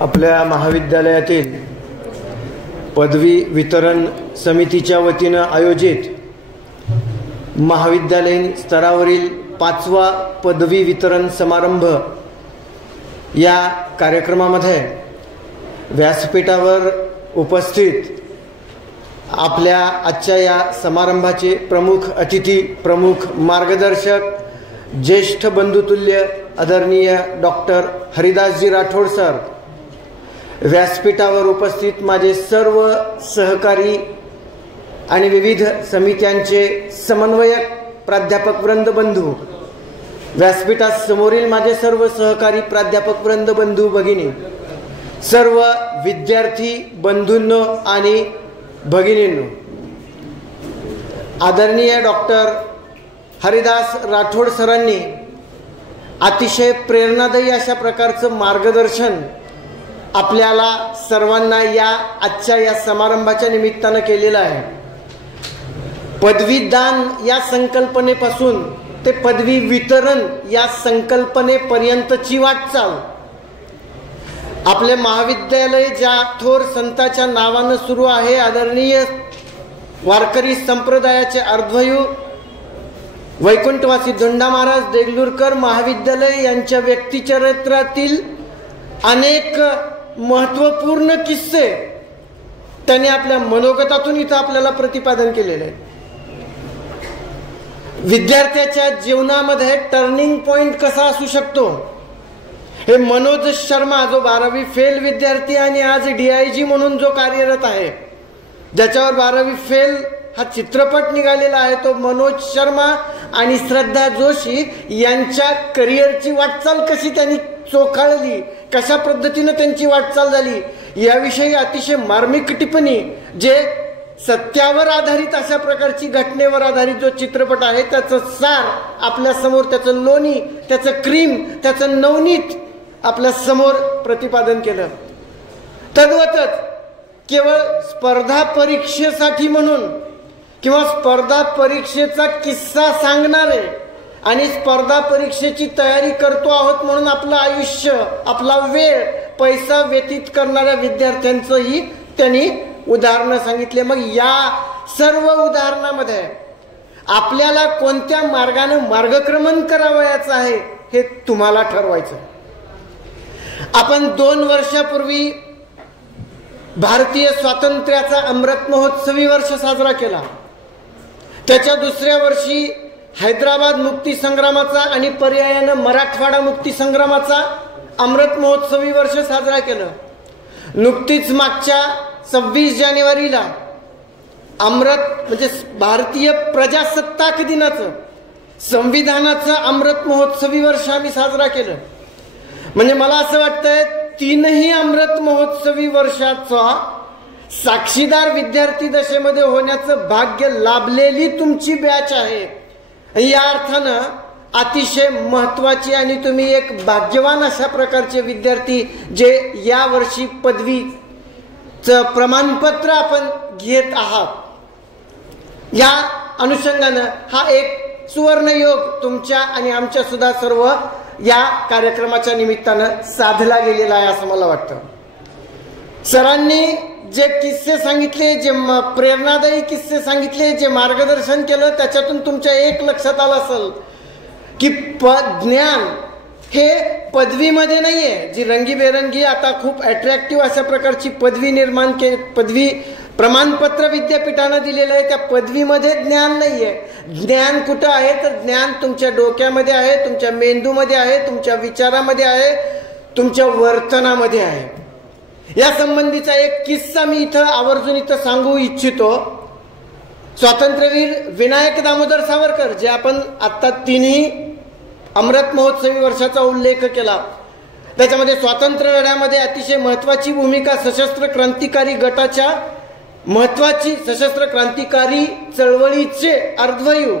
आपल्या महाविद्यालयातील पदवी वितरण समितीच्या वतीनं आयोजित महाविद्यालयीन स्तरावरील 5वा पदवी वितरण समारंभ या कार्यक्रमामध्ये व्यासपीठावर उपस्थित आपल्या आजच्या या समारंभाचे प्रमुख अतिथी, प्रमुख मार्गदर्शक, ज्येष्ठ बंधुतुल्य आदरणीय डॉक्टर हरिदासजी राठोड सर, व्यासपीठावर उपस्थित माझे सर्व सहकारी आणि विविध समित्यांचे समन्वयक प्राध्यापक वृंद बंधू, व्यासपीठासमोरील माझे सर्व सहकारी प्राध्यापक वृंद बंधू भगिनी, सर्व विद्यार्थी बंधूंनो आणि भगिनींनो, आदरणीय डॉक्टर हरिदास राठोड सरांनी अतिशय प्रेरणादायी अशा प्रकारचं मार्गदर्शन आपल्याला सर्वांना या आजच्या या समारंभाच्या निमित्तानं केलेलं आहे. पदवीदान या संकल्पनेपासून ते पदवी वितरण या संकल्पनेपर्यंतची वाटचाल आपले महाविद्यालय ज्या थोर संतांच्या नावानं सुरू आहे, आदरणीय वारकरी संप्रदायाचे अर्ध्वयू वैकुंठवासी धोंडा महाराज देगलूरकर महाविद्यालय यांच्या व्यक्तिचरित्रातील अनेक महत्त्वपूर्ण किस्से त्यांनी आपल्या मनोगतातून इथं आपल्याला प्रतिपादन केलेले आहे. विद्यार्थ्याच्या जीवनामध्ये टर्निंग पॉइंट कसा असू शकतो हे मनोज शर्मा, जो 12वी फेल विद्यार्थी आणि आज DIG म्हणून जो कार्यरत आहे, ज्याच्यावर 12वी फेल हा चित्रपट निघालेला आहे, तो मनोज शर्मा आणि श्रद्धा जोशी यांच्या करिअरची वाटचाल कशी त्यांनी चोखाळली, कशा पद्धतीनं त्यांची वाटचाल झाली याविषयी अतिशय मार्मिक टिप्पणी, जे सत्यावर आधारित अशा प्रकारची घटनेवर आधारित जो चित्रपट आहे त्याचं सार आपल्या समोर, त्याचं लोणी, त्याचं क्रीम, त्याचं नवनीत आपल्या समोर प्रतिपादन केलं. तद्वतच केवळ स्पर्धा परीक्षेसाठी म्हणून किंवा स्पर्धा परीक्षेचा किस्सा सांगणारे आणि स्पर्धा परीक्षेची तयारी करतो आहोत म्हणून आपलं आयुष्य, आपला वेळ, पैसा व्यतीत करणाऱ्या विद्यार्थ्यांचंही त्यांनी उदाहरणं सांगितले. मग या सर्व उदाहरणामध्ये आपल्याला कोणत्या मार्गाने मार्गक्रमण करावयाचं आहे हे तुम्हाला ठरवायचं. आपण 2 वर्षापूर्वी भारतीय स्वातंत्र्याचा अमृत महोत्सवी वर्ष साजरा केला. त्याच्या दुसऱ्या वर्षी हैदराबाद मुक्ती संग्रामाचा आणि पर्यायानं मराठवाडा मुक्ती संग्रामाचा अमृत महोत्सवी वर्ष साजरा केलं. नुकतीच मागच्या 26 जानेवारीला अमृत म्हणजे भारतीय प्रजासत्ताक दिनाचं, संविधानाचं अमृत महोत्सवी वर्ष आम्ही साजरा केलं. म्हणजे मला असं वाटतंय 3ही अमृत महोत्सवी वर्षाचा साक्षीदार विद्यार्थी दशेमध्ये होण्याचं भाग्य लाभलेली तुमची बॅच आहे. या अर्थानं अतिशय महत्वाची आणि तुम्ही एक भाग्यवान अशा प्रकारचे विद्यार्थी जे या वर्षी पदवीचं प्रमाणपत्र आपण घेत आहात, या अनुषंगानं हा एक सुवर्णयोग तुमच्या आणि आमच्या सुद्धा सर्व या कार्यक्रमाच्या निमित्तानं साधला गेलेला आहे असं मला वाटतं. सरांनी जे किस्से सांगितले, जे प्रेरणादायी किस्से सांगितले, जे मार्गदर्शन केलं, त्याच्यातून तुमच्या एक लक्षात आलं असेल की ज्ञान हे पदवीमध्ये नाहीये, जी रंगीबेरंगी आता खूप अट्रॅक्टिव्ह अशा प्रकारची पदवी निर्माण केली, पदवी प्रमाणपत्र विद्यापीठानं दिलेलं आहे, त्या पदवीमध्ये ज्ञान नाहीये. ज्ञान कुठं आहे तर ज्ञान तुमच्या डोक्यामध्ये आहे, तुमच्या मेंदूमध्ये आहे, तुमच्या विचारामध्ये आहे, तुमच्या वर्तनामध्ये आहे. या संबंधीचा एक किस्सा मी इथं आवर्जून इथं सांगू इच्छितो. स्वातंत्र्यवीर विनायक दामोदर सावरकर, जे आपण आता 3ही अमृत महोत्सवी वर्षाचा उल्लेख केला, त्याच्यामध्ये स्वातंत्र्य लढ्यामध्ये अतिशय महत्वाची भूमिका सशस्त्र क्रांतिकारी गटाच्या, महत्वाची सशस्त्र क्रांतिकारी चळवळीचे अर्ध्वयू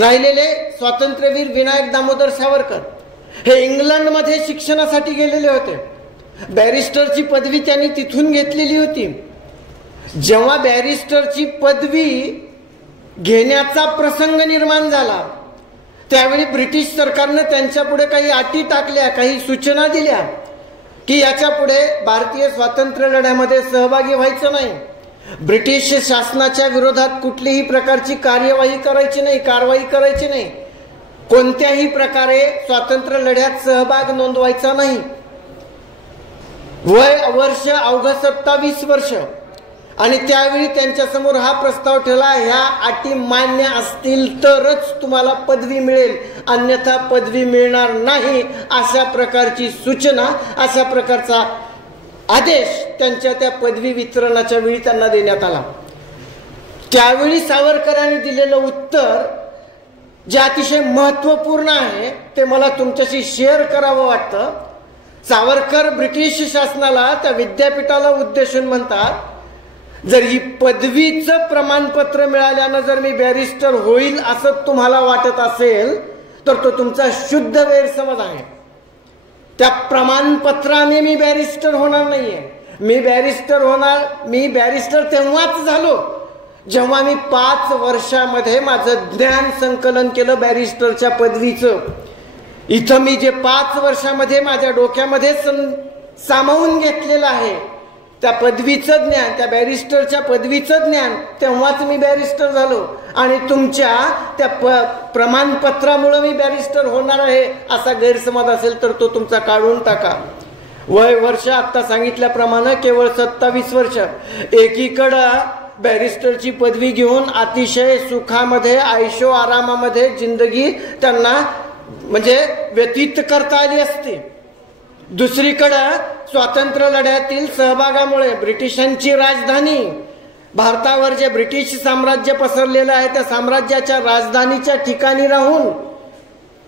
राहिलेले स्वातंत्र्यवीर विनायक दामोदर सावरकर हे इंग्लंडमध्ये शिक्षणासाठी गेलेले होते. बॅरिस्टरची पदवी त्यांनी तिथून घेतलेली होती. जेव्हा बॅरिस्टरची पदवी घेण्याचा प्रसंग निर्माण झाला त्यावेळी ब्रिटिश सरकारने त्यांच्या पुढे काही अटी टाकल्या, काही सूचना दिल्या. की याच्या पुढे भारतीय स्वातंत्र्य लढ्यामध्ये सहभागी व्हायचं नाही, ब्रिटिश शासनाच्या विरोधात कुठलीही प्रकारची कारवाई करायची नाही, कोणत्याही प्रकारे स्वातंत्र्य लढ्यात सहभाग नोंदवायचा नाही. वय वर्ष अवघ 27 वर्ष. आणि त्यावेळी त्यांच्यासमोर हा प्रस्ताव ठेवला, ह्या अटी मान्य असतील तरच तुम्हाला पदवी मिळेल, अन्यथा पदवी मिळणार नाही, अशा प्रकारची सूचना, अशा प्रकारचा आदेश त्यांच्या त्या पदवी वितरणाच्या वेळी त्यांना देण्यात आला. त्यावेळी सावरकरांनी दिलेलं उत्तर जे अतिशय महत्वपूर्ण आहे ते मला तुमच्याशी शेअर करावं वाटतं. सावरकर ब्रिटिश शासनाला, त्या विद्यापीठाला उद्देशून म्हणतात, जर ही पदवीचं प्रमाणपत्र मिळाल्यानं जर मी बॅरिस्टर होईल असं तुम्हाला वाटत असेल तर तो तुमचा शुद्ध गैरसमज आहे. त्या प्रमाणपत्राने मी बॅरिस्टर होणार नाहीये. मी बॅरिस्टर तेव्हाच झालो जेव्हा मी 5 वर्षामध्ये माझं ज्ञान संकलन केलं बॅरिस्टरच्या पदवीचं. इथं मी जे 5 वर्षामध्ये माझ्या डोक्यामध्ये सामावून घेतलेलं आहे त्या पदवीचं ज्ञान, त्या बॅरिस्टरच्या पदवीचं ज्ञान, तेव्हाच मी बॅरिस्टर झालो. आणि तुमच्या त्या प्रमाणपत्रामुळे मी बॅरिस्टर होणार आहे असा गैरसमज असेल तर तो तुमचा काढून टाका. वय वर्ष आता सांगितल्याप्रमाणे केवळ 27 वर्ष. एकीकडं बॅरिस्टरची पदवी घेऊन अतिशय सुखामध्ये, आयशो आरामामध्ये जिंदगी त्यांना म्हणजे व्यतीत करता आली असते. दुसरीकडं स्वातंत्र्य लढ्यातील सहभागामुळे ब्रिटिशांची राजधानी, भारतावर जे ब्रिटिश साम्राज्य पसरलेलं आहे त्या साम्राज्याच्या राजधानीच्या ठिकाणी राहून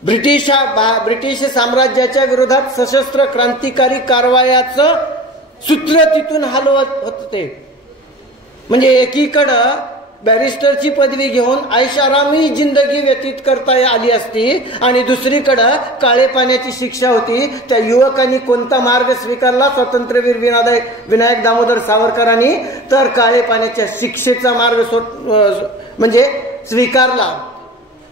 ब्रिटिश साम्राज्याच्या विरोधात सशस्त्र क्रांतिकारी कारवायाचं सूत्र तिथून हलवत होते. म्हणजे एकीकडं बॅरिस्टरची पदवी घेऊन ऐशारामी जिंदगी व्यतीत करता आली असती आणि दुसरीकडं काळे पाण्याची शिक्षा होती. त्या युवकांनी कोणता मार्ग स्वीकारला? स्वातंत्र्यवीर विनायक दामोदर सावरकरांनी तर काळे पाण्याच्या शिक्षेचा मार्ग म्हणजे स्वीकारला.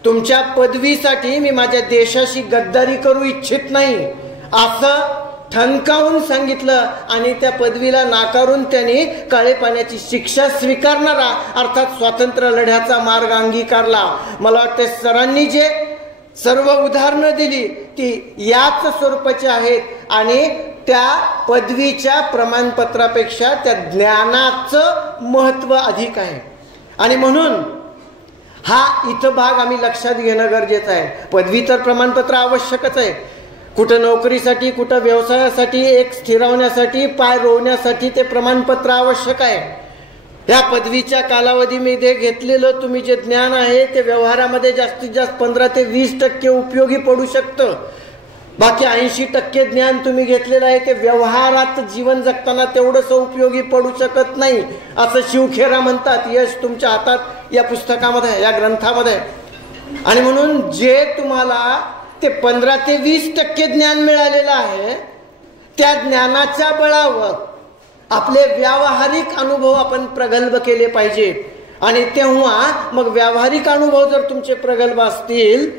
तुमच्या पदवीसाठी मी माझ्या देशाशी गद्दारी करू इच्छित नाही असं ठणकावून सांगितलं आणि त्या पदवीला नाकारून त्यांनी काळे पाण्याची शिक्षा स्वीकारणारा अर्थात स्वातंत्र्य लढ्याचा मार्ग अंगीकारला. मला वाटतं सरांनी जे सर्व उदाहरणं दिली ती याच स्वरूपाची आहेत आणि त्या पदवीच्या प्रमाणपत्रापेक्षा त्या ज्ञानाचं महत्व अधिक आहे. आणि म्हणून हा इथं भाग आम्ही लक्षात घेणं गरजेचं आहे. पदवी तर प्रमाणपत्र आवश्यकच आहे. कुठं नोकरीसाठी, कुठं व्यवसायासाठी, एक स्थिरावण्यासाठी, पाय रोवण्यासाठी ते प्रमाणपत्र आवश्यक आहे. या पदवीच्या कालावधीमध्ये घेतलेलं तुम्ही जे ज्ञान आहे ते व्यवहारामध्ये जास्तीत जास्त 15 ते 20% उपयोगी पडू शकतं. बाकी 80% ज्ञान तुम्ही घेतलेलं आहे ते व्यवहारात जीवन जगताना तेवढंसं उपयोगी पडू शकत नाही असं शिवखेरा म्हणतात. यश तुमच्या हातात या पुस्तकामध्ये, या ग्रंथामध्ये. आणि म्हणून जे तुम्हाला ते 15 ते 20% ज्ञान मिळालेलं आहे त्या ज्ञानाच्या बळावर आपले व्यावहारिक अनुभव आपण प्रगल्भ केले पाहिजे. आणि तेव्हा मग व्यावहारिक अनुभव जर तुमचे प्रगल्भ असतील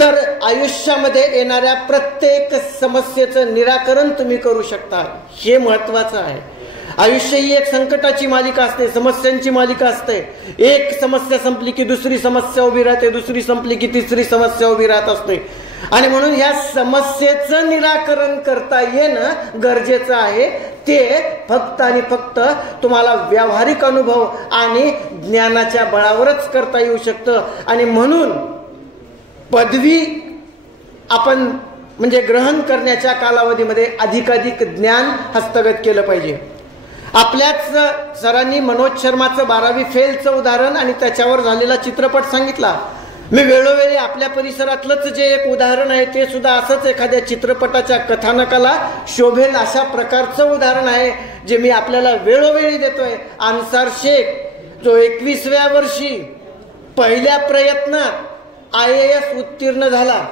तर आयुष्यामध्ये येणाऱ्या प्रत्येक समस्येचं निराकरण तुम्ही करू शकता. हे महत्वाचं आहे. आयुष्य ही एक संकटाची मालिका असते, समस्यांची मालिका असते. एक समस्या संपली की दुसरी समस्या उभी राहते, दुसरी संपली की तिसरी समस्या उभी राहत असते. आणि म्हणून ह्या समस्येचं निराकरण करता येणं गरजेचं आहे. ते फक्त आणि फक्त तुम्हाला व्यावहारिक अनुभव आणि ज्ञानाच्या बळावरच करता येऊ शकतं. आणि म्हणून पदवी आपण म्हणजे ग्रहण करण्याच्या कालावधीमध्ये अधिकाधिक ज्ञान हस्तगत केलं पाहिजे. आपल्याच सरांनी मनोज शर्माचं 12वी फेलचं उदाहरण आणि त्याच्यावर झालेला चित्रपट सांगितला. मी वेळोवेळी आपल्या परिसरातलंच जे एक उदाहरण आहे ते सुद्धा असंच एखाद्या चित्रपटाच्या कथानकाला शोभेल अशा प्रकारचं उदाहरण आहे जे मी आपल्याला वेळोवेळी देतोय. अन्सार शेख जो 21व्या वर्षी पहिल्या प्रयत्नात IAS उत्तीर्ण झाला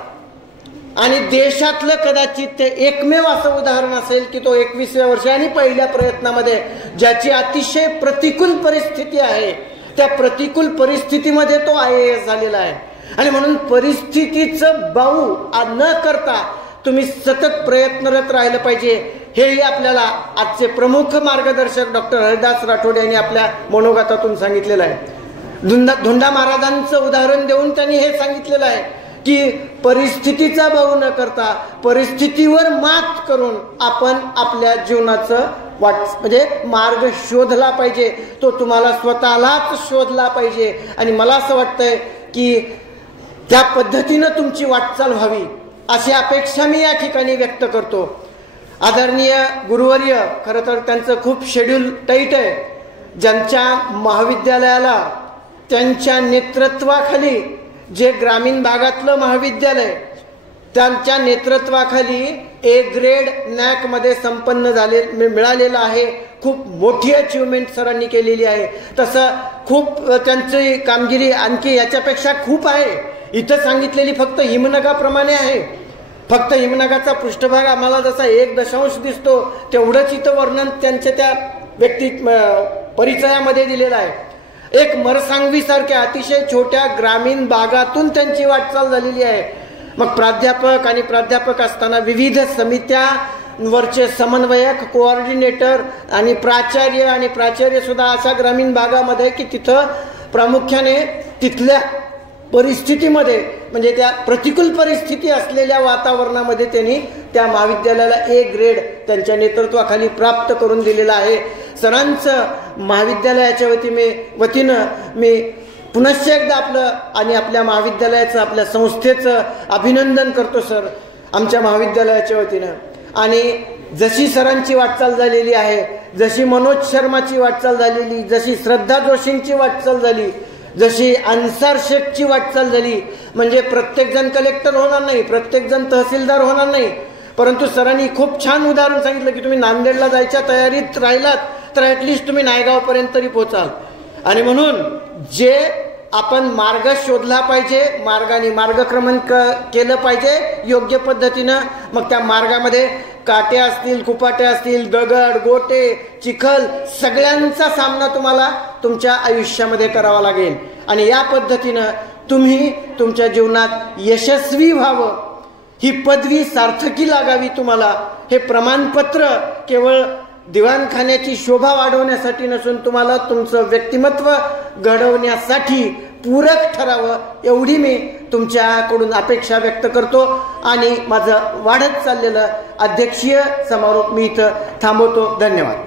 आणि देशातलं कदाचित ते एकमेव असं उदाहरण असेल की तो 21व्या वर्षी आणि पहिल्या प्रयत्नामध्ये ज्याची अतिशय प्रतिकूल परिस्थिती आहे त्या प्रतिकूल परिस्थितीमध्ये तो IAS झालेला आहे. आणि म्हणून परिस्थितीचं बाऊ न करता तुम्ही सतत प्रयत्नरत राहिलं पाहिजे, हेही आपल्याला आजचे प्रमुख मार्गदर्शक डॉक्टर हरिदास राठोड यांनी आपल्या मनोगतातून सांगितलेलं आहे. धोंडा महाराजांचं उदाहरण देऊन त्यांनी हे सांगितलेलं आहे की परिस्थितीचा भाव न करता परिस्थितीवर मात करून आपण आपल्या जीवनाचं म्हणजे मार्ग शोधला पाहिजे. तो तुम्हाला स्वतःलाच शोधला पाहिजे. आणि मला असं वाटतंय की त्या पद्धतीनं तुमची वाटचाल व्हावी अशी अपेक्षा मी या ठिकाणी व्यक्त करतो. आदरणीय गुरुवर्य, खरं तर त्यांचं खूप शेड्यूल टाईट आहे. ज्यांच्या महाविद्यालयाला त्यांच्या नेतृत्वाखाली जे ग्रामीण भागातलं महाविद्यालय त्यांच्या नेतृत्वाखाली ए ग्रेड नॅक मध्ये संपन्न मिळालेलं आहे. खूप मोठी अचिव्हमेंट सरांनी केलेली आहे. तसं खूप त्यांची कामगिरी आणखी याच्यापेक्षा खूप आहे. इथं सांगितलेली फक्त हिमनगाप्रमाणे आहे. फक्त हिमनगाचा पृष्ठभाग आम्हाला जसा 1 दिसतो तेवढंच इथं वर्णन त्यांच्या त्या व्यक्ती परिचयामध्ये दिलेलं आहे. एक मरसांगवी सारख्या अतिशय छोट्या ग्रामीण भागातून त्यांची वाटचाल झालेली आहे. मग प्राध्यापक आणि प्राध्यापक असताना विविध समित्यांवरचे समन्वयक, कोऑर्डिनेटर आणि प्राचार्य सुद्धा अशा ग्रामीण भागामध्ये की तिथं प्रामुख्याने तिथल्या परिस्थितीमध्ये म्हणजे त्या प्रतिकूल परिस्थिती असलेल्या वातावरणामध्ये त्यांनी त्या महाविद्यालयाला ए ग्रेड त्यांच्या नेतृत्वाखाली प्राप्त करून दिलेला आहे. सरांचं महाविद्यालयाच्या वतीनं मी पुनश्च एकदा आपलं आणि आपल्या महाविद्यालयाचं, आपल्या संस्थेचं अभिनंदन करतो सर, आमच्या महाविद्यालयाच्या वतीनं. आणि जशी सरांची वाटचाल झालेली आहे, जशी मनोज शर्माची वाटचाल झालेली, जशी श्रद्धा जोशींची वाटचाल झाली, जशी अन्सार शेखची वाटचाल झाली, म्हणजे प्रत्येक जण कलेक्टर होणार नाही, प्रत्येक जण तहसीलदार होणार नाही, परंतु सरांनी खूप छान उदाहरण सांगितलं की तुम्ही नांदेडला जायच्या तयारीत राहिलात तर ॲटलिस्ट तुम्ही नायगावपर्यंत तरी पोचाल. आणि म्हणून जे आपण मार्ग शोधला पाहिजे, मार्गाने मार्गक्रमण केलं पाहिजे योग्य पद्धतीनं. मग त्या मार्गामध्ये काटे असतील, कुपाटे असतील, दगड, गोटे, चिखल सगळ्यांचा सामना तुम्हाला तुमच्या आयुष्यामध्ये करावा लागेल. आणि या पद्धतीनं तुम्ही तुमच्या जीवनात यशस्वी व्हावं, ही पदवी सार्थकी लागावी तुम्हाला. हे प्रमाणपत्र केवळ दिवाणखान्याची शोभा वाढवण्यासाठी नसून तुम्हाला तुमचं व्यक्तिमत्व घडवण्यासाठी पूरक ठरावं एवढी मी तुमच्याकडून अपेक्षा व्यक्त करतो. आणि माझं वाढत चाललेलं अध्यक्षीय समारोप मी इथं थांबवतो. धन्यवाद.